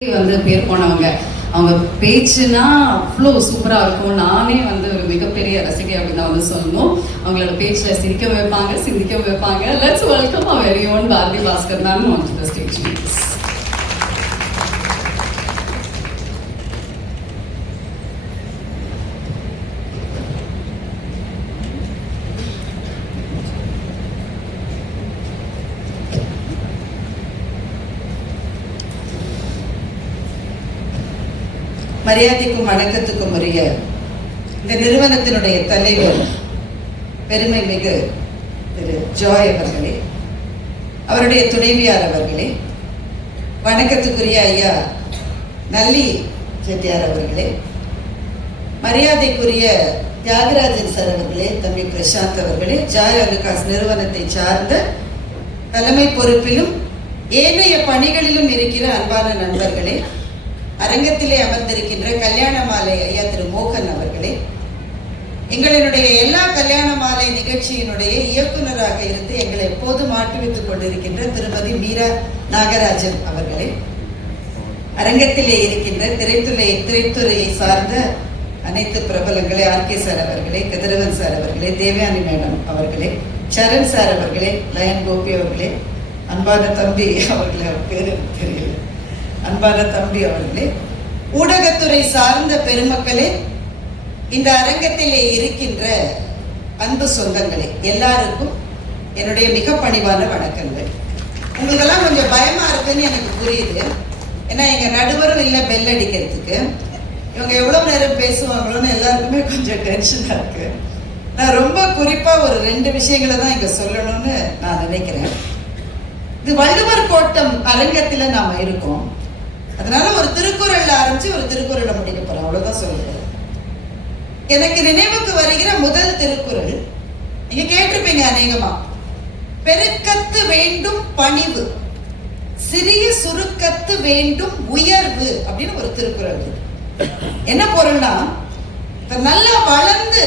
பேர் போனவங்க. அவங்க பேச்சுனா அவ்வளோ சூப்பரா இருக்கும். நானே ஒரு மிகப்பெரிய ரசிகை அப்படின்னு தான் சொல்லணும். அவங்களோட பேச்சுல சிரிக்க வைப்பாங்க, சிந்திக்க வைப்பாங்க. Let's welcome our very own Bharathi Bhaskar ma'am onto the stage. மரியாதைக்கும் வணக்கத்துக்கும் உரிய இந்த நிறுவனத்தினுடைய தலைவர் பெருமை மிகு திரு ஜாய் அவர்களே, அவருடைய துணைவியார் அவர்களே, வணக்கத்துக்குரிய ஐயா நல்லி செட்டியார் அவர்களே, மரியாதைக்குரிய தியாகராஜன் சார் அவர்களே, தம்பி பிரசாந்த் அவர்களே, ஜாய் அலுகாஸ் நிறுவனத்தை சார்ந்த தலைமை பொறுப்பிலும் ஏனைய பணிகளிலும் இருக்கிற அன்பான நண்பர்களே, அரங்கத்திலே அமர்ந்திருக்கின்ற கல்யாண மாலை ஐயா திரு மோகன் அவர்களே, எங்களினுடைய எல்லா கல்யாண மாலை நிகழ்ச்சியினுடைய இயக்குநராக இருந்து எங்களை எப்போதும் மாற்றுவித்துக் கொண்டிருக்கின்ற திருமதி மீரா நாகராஜன் அவர்களே, அரங்கத்திலே இருக்கின்ற திரைத்துறையை சார்ந்த அனைத்து பிரபலங்களே, ஆர்கே சார் அவர்களே, கதிரவன் சார் அவர்களே, தேவயானி மேடம் அவர்களே, சரண் சார் அவர்களே, லயன் கோபி அவர்களே, அன்பான தம்பி அவர்களே, பேரு தெரியல, அன்பான தம்பி அவர்களே, ஊடகத்துறை சார்ந்த பெருமக்களே, இந்த அரங்கத்திலே இருக்கின்ற அன்பு சொந்தங்களே, எல்லாருக்கும் என்னுடைய மிக பணிவான வணக்கங்கள். உங்களுக்கெல்லாம் கொஞ்சம் பயமா இருக்குன்னு எனக்கு புரியுது. ஏன்னா எங்க நடுவரும் இல்லை பெல் அடிக்கிறதுக்கு. இவங்க எவ்வளவு நேரம் பேசுவாங்களோன்னு எல்லாருக்குமே கொஞ்சம் டென்ஷனா இருக்கு. நான் ரொம்ப குறிப்பா ஒரு 2 விஷயங்களை தான் இங்க சொல்லணும்னு நான் நினைக்கிறேன். இது வள்ளுவர் கோட்டம் அரங்கத்துல நாம இருக்கோம். அதனால ஒரு திருக்குறள்ல ஆரம்பிச்சு ஒரு திருக்குறளை முடிக்க போறோம், அவ்வளவுதான் சொல்றேன். எனக்கு நினைவுக்கு வருகிற முதல் திருக்குறள் நீங்க கேட்டிருப்பீங்க அநேகமா. பெருக்கத்து வேண்டும் பணிவு, சிறிய சுருக்கத்து வேண்டும் உயர்வு அப்படின்னு ஒரு திருக்குறள் இருக்கு. என்ன பொருள்னா, நல்லா வளர்ந்து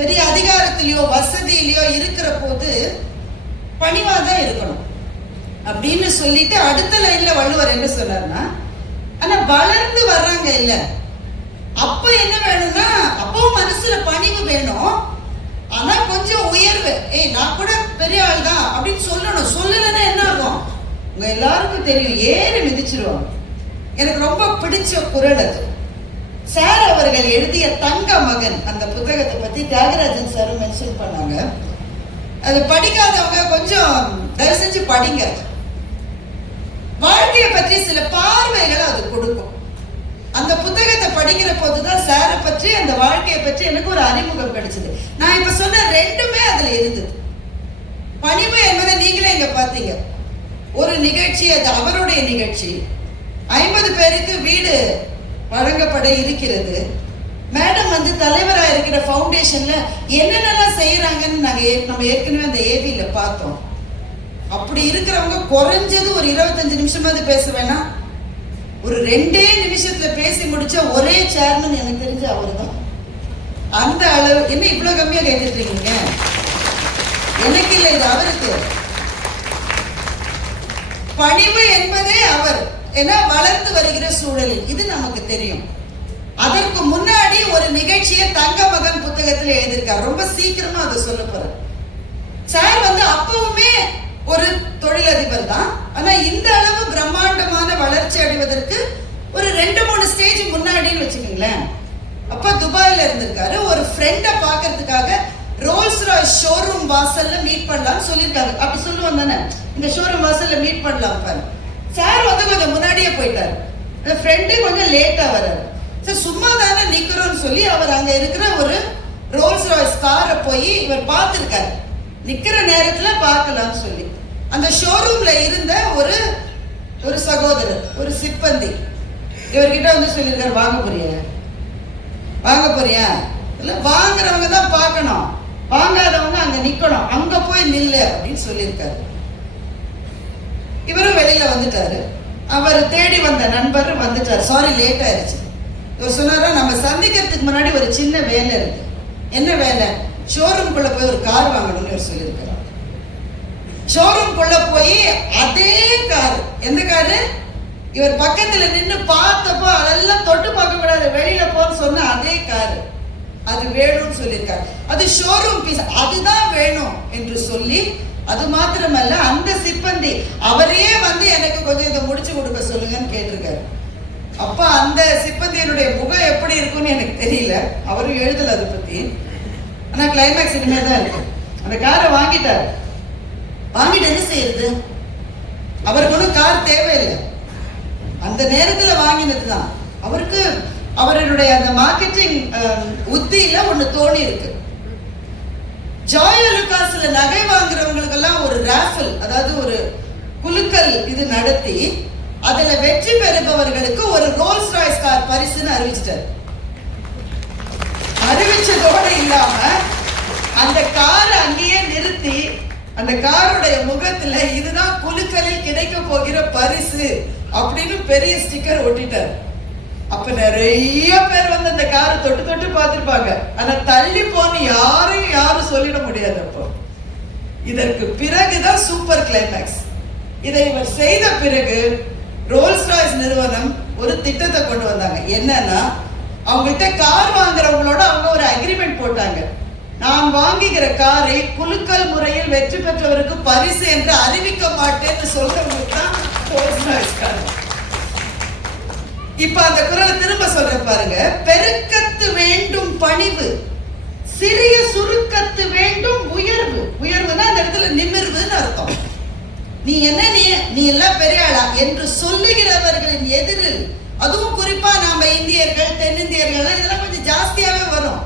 பெரிய அதிகாரத்திலயோ வசதியிலயோ இருக்கிற போது பணிவாதான் இருக்கணும் அப்படின்னு சொல்லிட்டு அடுத்த லைன்ல வள்ளுவர் என்ன சொன்னார்னா, ஆனா வளர்ந்து வர்றாங்க இல்ல, அப்ப என்ன வேணும்னா அப்பவும் மனசுல பணிவு வேணும், ஆனா கொஞ்சம் உயர்வு, நான் கூட பெரிய ஆள் தான் அப்படின்னு சொல்லணும். சொல்லலன்னா என்ன ஆகும் உங்க எல்லாருக்கும் தெரியும், ஏறி மிதிச்சிருவாங்க. எனக்கு ரொம்ப பிடிச்ச குறள் அது. சார் அவர்கள் எழுதிய தங்க மகன் அந்த புத்தகத்தை பத்தி தியாகராஜன் சாரும் மென்ஷன் பண்ணாங்க. அது படிக்காதவங்க கொஞ்சம் தயவு செஞ்சு படிங்க. வாழ்க்கையை பற்றி சில பார்வைகளை அது கொடுக்கும். அந்த புத்தகத்தை படிக்கிற போதுதான் சாரை பற்றி, அந்த வாழ்க்கையை பற்றி எனக்கு ஒரு அறிமுகம் கிடைச்சது. நான் இப்ப சொன்ன 2மே அதுல இருந்தது. பணிவு என்பதை நீங்களே இங்க பாத்தீங்க. ஒரு நிகழ்ச்சி, அது அவருடைய நிகழ்ச்சி, 50 பேருக்கு வீடு வழங்கப்பட இருக்கிறது. மேடம் தலைவராக இருக்கிற ஃபவுண்டேஷன்ல என்னென்னலாம் செய்யறாங்கன்னு நம்ம ஏற்கனவே அந்த ஏவியில பார்த்தோம். அப்படி இருக்கிறவங்க குறைஞ்சது ஒரு 25 நிமிஷமாவது பேச வேணாம். ஒரு 2 நிமிஷத்துல பேசி முடிச்ச ஒரே சேர்மன் எனக்கு தெரிஞ்ச அவரு தான். அந்த அளவு. என்ன இவ்வளவு கம்மியா கேட்டுட்டு இருக்கீங்க? எனக்கு இல்லை, இது அவருக்கு. பணிவு என்பதே அவர். ஏன்னா வளர்ந்து வருகிற சூழலில் இது நமக்கு தெரியும். அதற்கு முன்னாடி ஒரு நிகழ்ச்சியை தங்க மகன் புத்தகத்தில் எழுதியிருக்கார். ரொம்ப சீக்கிரமா அதை சொல்ல போறேன். சார் அப்பவுமே ஒரு தொழிலதிபர் தான். ஆனா இந்த அளவு பிரம்மாண்டமான வளர்ச்சி அடைவதற்கு ஒரு 2-3 ஸ்டேஜ் முன்னாடின்னு வச்சுக்கீங்களேன். அப்ப துபாயில இருந்திருக்காரு. ஒரு ஃப்ரெண்ட பாக்குறதுக்காக ரோல்ஸ் ராய்ஸ் ஷோரூம் வாசல்ல மீட் பண்ணலாம்னு சொல்லியிருக்காங்க. அப்படி சொல்லுவாங்க தானே, இந்த ஷோரூம் வாசல்ல மீட் பண்ணலாம் பாரு. சார் கொஞ்சம் முன்னாடியே போயிட்டாரு. ஃப்ரெண்டு கொஞ்சம் லேட்டா வர்றாரு. சார் சும்மா தானே நிக்கிறோம்னு சொல்லி அவர் அங்க இருக்கிற ஒரு ரோல்ஸ் ராய்ஸ் காரை போய் இவர் பார்த்திருக்காரு. நிக்கிற நேரத்துல பார்க்கலாம்னு சொல்லி அந்த ஷோரூம்ல இருந்த ஒரு சகோதரர், ஒரு சிப்பந்தி இவர்கிட்ட சொல்லியிருக்காரு, வாங்க போறியா இல்ல, வாங்குறவங்க தான் பார்க்கணும், வாங்காதவங்க அங்க நிக்கணும், அங்க போய் நில்லு அப்படின்னு சொல்லியிருக்காரு. இவரும் வெளியில வந்துட்டாரு. அவர் தேடி வந்த நண்பர் வந்துட்டாரு. சாரி லேட் ஆயிடுச்சு. இவர் சொன்னாரா, நம்ம சந்திக்கிறதுக்கு முன்னாடி ஒரு சின்ன வேலை இருக்கு. என்ன வேலை? ஷோரூம்குள்ள போய் ஒரு கார் வாங்கணும்னு இவர் சொல்லியிருக்காரு. ஷோரூம் குள்ள போய் அதே கார், எந்த காரு? இவர் பக்கத்துல நின்று பார்த்தப்போ அதெல்லாம் தொட்டு பார்க்க கூடாது, வெளியில போன்னு சொன்ன அதே காரு அது வேணும்னு சொல்லியிருக்காரு. அது ஷோரூம் பீஸ், அதுதான் வேணும் என்று சொல்லி, அது மாத்திரமல்ல அந்த சிப்பந்தி அவரையே வந்து எனக்கு கொஞ்சம் இதை முடிச்சு கொடுக்க சொல்லுங்கன்னு கேட்டிருக்காரு. அப்ப அந்த சிப்பந்தியனுடைய முகம் எப்படி இருக்கும்னு எனக்கு தெரியல, அவரும் எழுதல அதை பத்தி. ஆனா கிளைமேக்ஸ் இனிமே தான் இருக்கு. அந்த காரை வாங்கிட்டாரு. வாங்கிட்டு என்ன செய்யறது? அவருக்கு ஒன்றும் கார் தேவையில்லை, அந்த நேரத்துல வாங்கினதுதான். அவருக்கு அவருடைய அந்த மார்க்கெட்டிங் உத்தியில ஒண்ணு தோணி இருக்கு. ஜாய் அலுகாஸ்ல நகை வாங்குறவங்களுக்கெல்லாம் ஒரு ராஃபில், அதாவது ஒரு குலுக்கல் இது நடத்தி அதுல வெற்றி பெறுபவர்களுக்கு ஒரு ரோல்ஸ் ராய்ஸ் கார் பரிசுன்னு அறிவிச்சிட்டார். அறிவிச்சதோடு இல்லாம அந்த காரை அங்கேயே நிறுத்தி அந்த காருடைய முகத்துல இதுதான் குலுக்கலில் கிடைக்க போகிற பரிசு அப்படின்னு பெரிய ஸ்டிக்கர் ஒட்டிட்டார். அப்ப நிறைய பேர் வந்து அந்த காரை தொட்டு தொட்டு பார்த்திருப்பாங்க. ஆனா தள்ளி போன்னு யாரும் சொல்லிட முடியாது. அப்போ இதற்கு பிறகுதான் சூப்பர் கிளைமேக்ஸ். இதை இவர் செய்த பிறகு ரோல்ஸ் ராய்ஸ் நிறுவனம் ஒரு திட்டத்தை கொண்டு வந்தாங்க. என்னன்னா, அவங்ககிட்ட கார் வாங்குறவங்களோட அவங்க ஒரு அக்ரிமெண்ட் போட்டாங்க. நான் வாங்குகிற காரை குலுக்கல் முறையில் வெற்றி பெற்றவருக்கு பரிசு என்று அறிவிக்க மாட்டேன்னு சொல்றவங்களுக்கு தான் ரோல்ஸ் ராய்ஸ் கார். இப்ப அந்த குரலை திரும்ப சொல்ற பாருங்க. பெருக்கத்து வேண்டும் பணிவு, சிறிய சுருக்கத்து வேண்டும் உயர்வு. உயர்வுனா அந்த இடத்துல நிமிர்வுன்னு அர்த்தம். நீ என்ன நீ எல்லாம் பெரிய ஆளா என்று சொல்லுகிறவர்களின் எதிரில், அதுவும் குறிப்பா நாம இந்தியர்கள் தென்னிந்தியர்கள் இதெல்லாம் கொஞ்சம் ஜாஸ்தியாவே வரும்.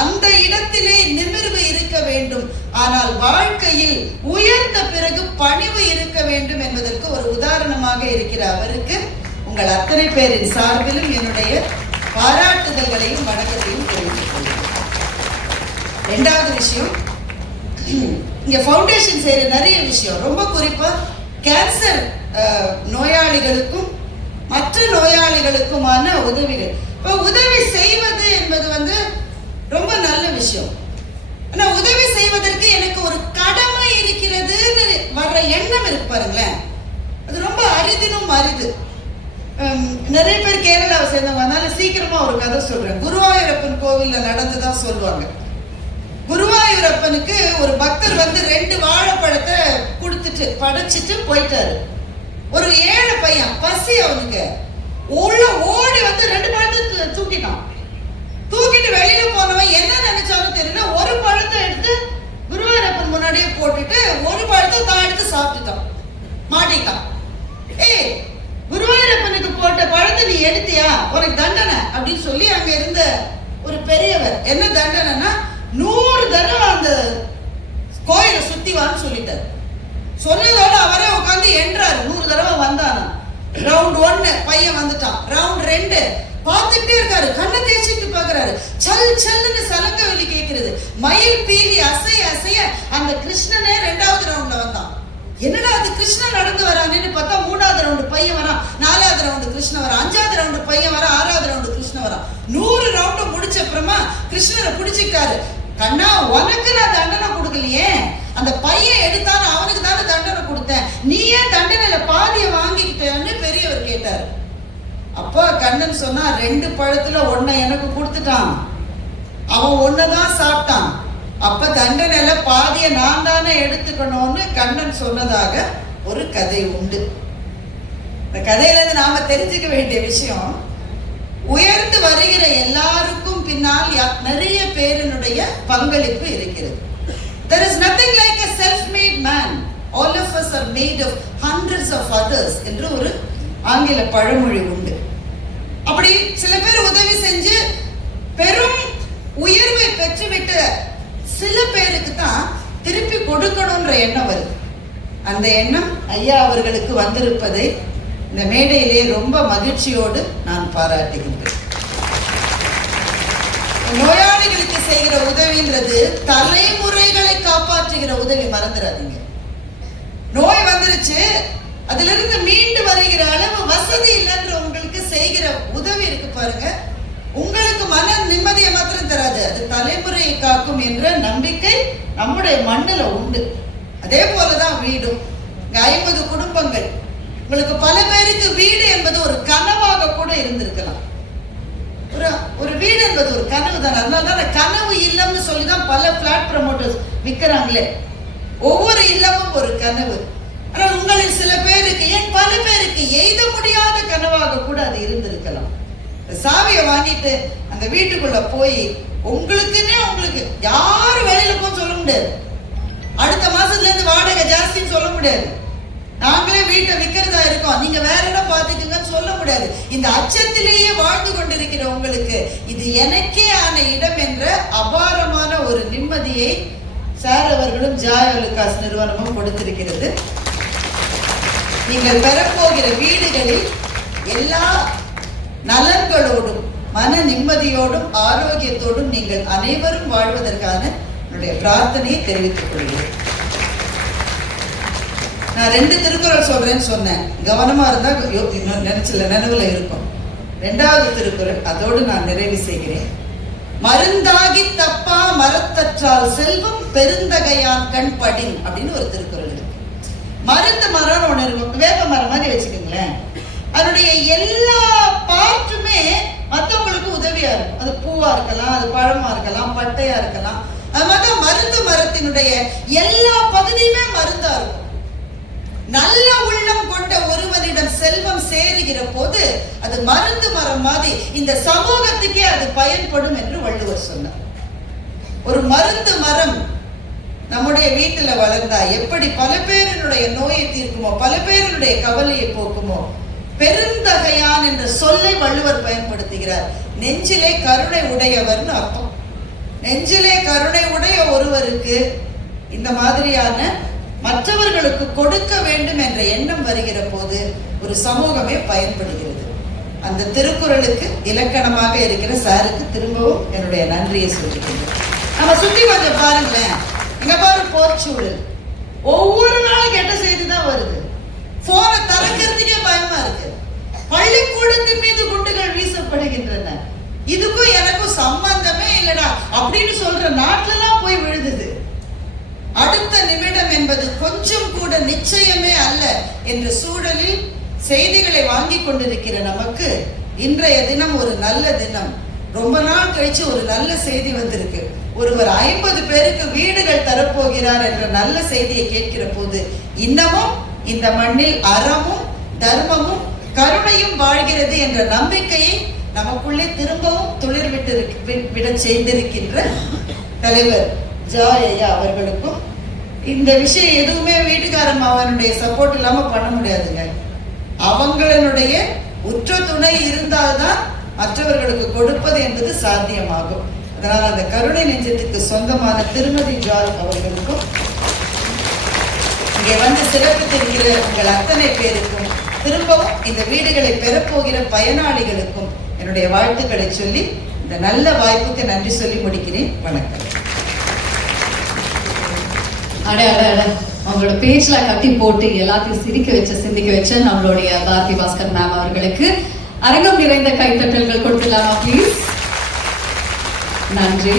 அந்த இடத்திலே நிமிர்வு இருக்க வேண்டும். ஆனால் வாழ்க்கையில் உயர்ந்த பிறகு பணிவு இருக்க வேண்டும் என்பதற்கு ஒரு உதாரணமாக இருக்கிற அவருக்கு உங்கள் அத்தனை பேரின் சார்பிலும் என்னுடைய பாராட்டுதல்களையும் வணக்கத்தையும் தெரிவித்துக் கொள்கிறேன். இரண்டாவது விஷயம், இங்க ஃபவுண்டேஷன் செய்யற நிறைய விஷயம், ரொம்ப குறிப்பா கேன்சர் நோயாளிகளுக்கும் மற்ற நோயாளிகளுக்குமான உதவிகள். இப்போ உதவி செய்வது என்பது வந்து ரொம்ப நல்ல விஷயம். ஆனா உதவி செய்வதற்கு எனக்கு ஒரு கடமை இருக்கிறதுன்னு வர்ற எண்ணம் இருக்கு பாருங்களேன், அது ரொம்ப அரிதினும் அரிது. நிறைய பேர் கேரளாவை சேர்ந்தவங்க, அதனால சீக்கிரமா ஒரு கதை சொல்றேன். குருவாயூரப்பன் கோவில்ல நடந்துதான் சொல்லுவாங்க. குருவாயூரப்பனுக்கு ஒரு பக்தர் வந்து 2 வாழைப்பழத்தை கொடுத்துட்டு படைச்சிட்டு போயிட்டாரு. ஒரு ஏழை பையன், பசி அவனுக்கு, உள்ள ஓடி வந்து 2 பழத்தை தூக்கிட்டான். தூக்கிட்டு வெளியில போனவன் என்ன நினைச்சாலும் தெரியல, ஒரு பழத்தை எடுத்து குருவாயூரப்பன் முன்னாடியே போட்டுட்டு ஒரு பழத்தை தான் எடுத்து சாப்பிட்டுட்டான், மாட்டிட்டான். ஏய், குருவாயூரப்பனுக்கு போட்ட பழத்தை நீ எடுத்தியா, உனக்கு தண்டனை அப்படின்னு சொல்லி அங்க இருந்த ஒரு பெரியவர் என்ன தண்டனைன்னா 100 தடவை அந்த கோயிலை சுத்தி வான்னு சொல்லிட்டார். சொன்னதோட அவரே உட்காந்து என்றாரு. 100 தடவை வந்தானா. ரவுண்ட் 1 பையன் வந்துட்டான். ரவுண்ட் 2 பார்த்துட்டே இருக்காரு, கண்ணை தேய்ச்சிட்டு பாக்குறாரு. சல் சல்லுன்னு சலங்க வெளி கேட்கிறது. மயில் பீலி அசைய அசைய அந்த கிருஷ்ணனே 2வது ரவுண்ட்ல வந்தான். என்னடா அது கிருஷ்ணன் நடந்து வரானேன்னு பார்த்தா 3வது ரவுண்டு பையன் வரான், 4வது ரவுண்டு கிருஷ்ணன் வரான், 5வது ரவுண்டு பையன் வரான், 6வது ரவுண்டு கிருஷ்ணன் வரான். 100 ரவுண்டு முடிச்ச அப்புறமா கிருஷ்ணரை பிடிச்சிட்டாரு. கண்ணா, உனக்கு நான் தண்டனை கொடுக்கலையே, அந்த பையன் எடுத்தாலும் அவனுக்கு தானே தண்டனை கொடுத்தேன், நீ ஏன் தண்டனையில பாதியை வாங்கிக்கிட்டேன்னு பெரியவர் கேட்டாரு. அப்ப கண்ணன் சொன்னா, 2 பழத்துல 1 எனக்கு கொடுத்துட்டான், அவன் 1 தான் சாப்பிட்டான், அப்ப தண்டனையில பாதியை நான் தானே எடுத்துக்கணும்னு கண்ணன் சொன்னதாக ஒரு கதை உண்டு. இந்த கதையில இருந்து நாம தெரிஞ்சுக்க வேண்டிய விஷயம், உயர்ந்து வருகிற எல்லாருக்கும் பின்னால் நிறைய பேரினுடைய பங்களிப்பு இருக்கிறது. There is nothing like a self-made man. All of us are made of hundreds of others என்று ஒரு ஆங்கில பழமொழி உண்டு. அப்படி சில பேர் உதவி செஞ்சு பெரும் உயர்வை பெற்றுவிட்ட சில பேருக்கு தான் திருப்பி கொடுக்கணும்ன்ற எண்ணம் வருது. அந்த எண்ணம் ஐயா அவர்களுக்கு வந்திருப்பதை இந்த மேடையிலே ரொம்ப மகிழ்ச்சியோடு நான் பாராட்டுகின்றேன். நோயாளிகளுக்கு செய்கிற உதவின்றது தலைமுறைகளை காப்பாற்றுகிற உதவி, மறந்துடாதீங்க. நோய் வந்துருச்சு, அதுல இருந்து மீண்டு வருகிற அளவு வசதி இல்லைன்ற உங்களுக்கு செய்கிற உதவி இருக்கு பாருங்க, உங்களுக்கு மன நிம்மதியை மாத்திரம் தராது, அது தலைமுறையை காக்கும் என்ற நம்பிக்கை நம்முடைய மண்ணில் உண்டு. அதே போலதான் வீடும். 50 குடும்பங்கள் உங்களுக்கு பல பேருக்கு வீடு என்பது ஒரு கனவாக கூட இருந்திருக்கலாம். ஒரு வீடு என்பது ஒரு கனவு தான். அதனாலதான் கனவு இல்லம்னு சொல்லிதான் பல பிளாட் ப்ரமோட்டர்ஸ் விற்கிறாங்களே. ஒவ்வொரு இல்லமும் ஒரு கனவு. ஆனால் உங்களில் சில பேருக்கு, ஏன் பல பேருக்கு எய்த முடியாத கனவாக கூட அது இருந்திருக்கலாம். சாவியை வாங்கிட்டு அந்த வீட்டுக்குள்ள போய் உங்களுக்கு யாரும் வெளியில போய் சொல்ல முடியாது. அடுத்த மாசத்துல இருந்து வாடகை ஜாஸ்தின்னு சொல்ல முடியாது. நாங்களே வீட்டை விற்கிறதா இருக்கோம், நீங்க வேற இடம் பார்த்துக்குங்கன்னு சொல்ல முடியாது. இந்த அச்சத்திலேயே வாழ்ந்து கொண்டிருக்கிற உங்களுக்கு இது எனக்கே ஆன இடம் என்ற அபாரமான ஒரு நிம்மதியை சார் அவர்களும் ஜாய் அலுகாஸ் நிறுவனமும் கொடுத்திருக்கிறது. நீங்கள் பெறப்போகிற வீடுகளில் எல்லா நலன்களோடும் மன நிம்மதியோடும் ஆரோக்கியத்தோடும் நீங்கள் அனைவரும் வாழ்வதற்கான என்னுடைய பிரார்த்தனையை தெரிவித்துக் கொள்கிறேன். நான் 2 திருக்குறள் சொல்றேன்னு சொன்னேன். கவனமா இருந்தா நினைவுல இருக்கும். 2வது திருக்குறள், அதோடு நான் நிறைவு செய்கிறேன். மருந்தாகி தப்பா மரத்தற்றால் செல்வம் பெருந்தகையான் கண் படின் அப்படின்னு ஒரு திருக்குறள் இருக்கு. மருந்து மரம்னு ஒண்ணு இருக்கும், வேப்ப மரம் மாதிரி வச்சுக்கோங்களேன். அதனுடைய எல்லா பார்ட்டுமே மற்றவங்களுக்கு உதவியா இருக்கும். அது பூவா இருக்கலாம், அது பழமா இருக்கலாம், பட்டையா இருக்கலாம். அது மாதிரி மருந்து மரத்தினுடைய எல்லா பகுதியுமே மருந்தா இருக்கும். நல்ல உள்ளம் கொண்ட ஒருவனிடம் செல்வம் சேருகிற போது அது மருந்து மரம் மாதிரி இந்த சமூகத்துக்கே அது பயன்படும் என்று வள்ளுவர் சொன்னார். ஒரு மருந்து மரம் நம்முடைய வீட்டுல வளர்ந்தா எப்படி பல பேரினுடைய நோயை தீர்க்குமோ, பல பேரினுடைய கவலையை போக்குமோ. பெருந்தகையான் என்ற சொல்லை வள்ளுவர் பயன்படுத்துகிறார். நெஞ்சிலே கருணை உடையவர்னு அர்த்தம். நெஞ்சிலே கருணை உடைய ஒருவருக்கு இந்த மாதிரியான மற்றவர்களுக்கு கொடுக்க வேண்டும் என்ற எண்ணம் வருகிற போது ஒரு சமூகமே பயன்படுகிறது. அந்த திருக்குறளுக்கு இலக்கணமாக இருக்கிற சாருக்கு திரும்பவும் என்னுடைய நன்றியை சொல்லிக்கிறேன். நம்ம சுத்தி கொஞ்சம் பாருங்களேன். இங்க பாரு, போர்ச்சூழல் ஒவ்வொரு நாளும் கெட்ட செய்தி தான் வருது. போனை திறக்கிறதுக்கே பயமா இருக்கு. பள்ளிக்கூடத்தின் மீது குண்டுகள் வீசப்படுகின்றன. இதுக்கும் எனக்கும் சம்பந்தமே இல்லடா அப்படின்னு சொல்ற நாட்டிலாம் போய் விழுதுது. அடுத்த நிமிடம் என்பது கொஞ்சம் கூட நிச்சயமே அல்ல என்ற சூழலில் செய்திகளை வாங்கி கொண்டிருக்கிற நமக்கு இன்றைய தினம் ஒரு நல்ல தினம். ரொம்ப நாள் கழிச்சு ஒரு நல்ல செய்தி வந்திருக்கு. ஒருவர் 50 பேருக்கு வீடுகள் தரப்போகிறார் என்ற நல்ல செய்தியை கேட்கிற போது இன்னமும் இந்த மண்ணில் அறமும் தர்மமும் கருணையும் வாழ்கிறது என்ற நம்பிக்கையை நமக்குள்ளே திரும்பவும் துளிர்விட்டு விட செய்திருக்கின்ற தலைவர் ஜாய் ஐயா அவர்களுக்கும், இந்த விஷயம் எதுவுமே வீட்டுக்காரன் அவனுடைய சப்போர்ட் இல்லாம பண்ண முடியாதுங்க. அவங்களுடைய உற்ற துணை இருந்தால்தான் மற்றவர்களுக்கு கொடுப்பது என்பது சாத்தியமாகும். அதனால் அந்த கருணை நெஞ்சத்துக்கு சொந்தமான திருமதி ஜாய் அவர்களுக்கும், இங்கே வந்து சிறப்பித்திருக்கிற உங்கள் அத்தனை பேருக்கும், திரும்பவும் இந்த வீடுகளை பெறப்போகிற பயனாளிகளுக்கும் என்னுடைய வாழ்த்துக்களை சொல்லி இந்த நல்ல வாய்ப்புக்கு நன்றி சொல்லி முடிக்கிறேன். வணக்கம். அவங்களோட பேஜ்ல கட்டி போட்டு எல்லாத்தையும் சிரிக்க வச்ச சிந்திக்க வச்ச நம்மளுடைய பாரதி பாஸ்கர் மேம் அவர்களுக்கு அரங்கம் நிறைந்த கைத்தட்டல்கள் கொடுத்துடலாமா ப்ளீஸ்? நன்றி.